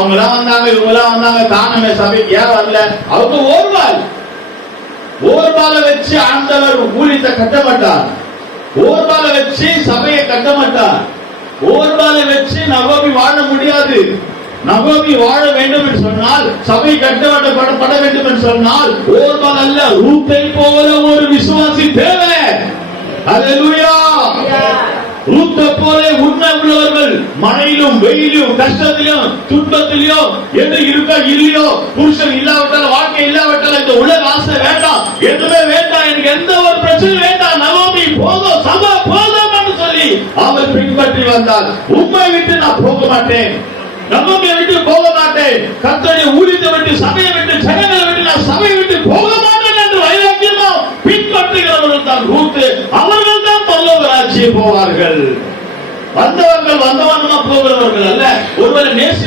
அவங்களாம் வந்தாங்க, இவங்களாம் வந்தாங்க, தானமே சபைக்கு ஏன் வரல? அவங்க ஓர்பால வச்சு ஆண்டவர் ஊழியத்தை கட்ட மாட்டார். ஓர்பால வச்சு சபையை கட்ட மாட்டார். ஓர்பால வச்சு நகோமி வாழ முடியாது. நகோமி வாழ வேண்டும் என்று சொன்னால், சபை கட்டப்பட வேண்டும் என்று சொன்னால், ஓர்பால் அல்ல, ரூத்தை போல ஒரு விசுவாசி தேவை. அல்லேலூயா. ரூத்தை போல உண்மை உள்ளவர்கள் மழையிலும் வெயிலும் கஷ்டத்திலும் துன்பத்திலும் எது இருக்கா இல்லையோ, புருஷன் இல்லாவிட்டால் வாழ்க்கை இல்லாவிட்டால் இந்த உலக ஆசை வேண்டாம், எதுவுமே வேண்டாம், எனக்கு எந்த ஒரு பிரச்சனை வேண்டாம், நகோமி போதும், சபை போதும் என்று சொல்லி அவர் பின்பற்றி வந்தார். உண்மை விட்டு நான் போக மாட்டேன், நகோமியை விட்டு போக மாட்டேன், கர்த்தருடைய ஊழியத்தை விட்டு, சபையை விட்டு, ஜனங்களை விட்டு நான் சபையை விட்டு போக மாட்டேன் என்று வைராக்கியமா பின்பற்றுகிறவர்கள் தான் ரூத். அவர்கள் தான் பரலோக ராஜ்யம் போவார்கள். வந்தவர்கள் வந்தவனமா போகிறவர்கள் அல்ல. ஒருவரை நேசி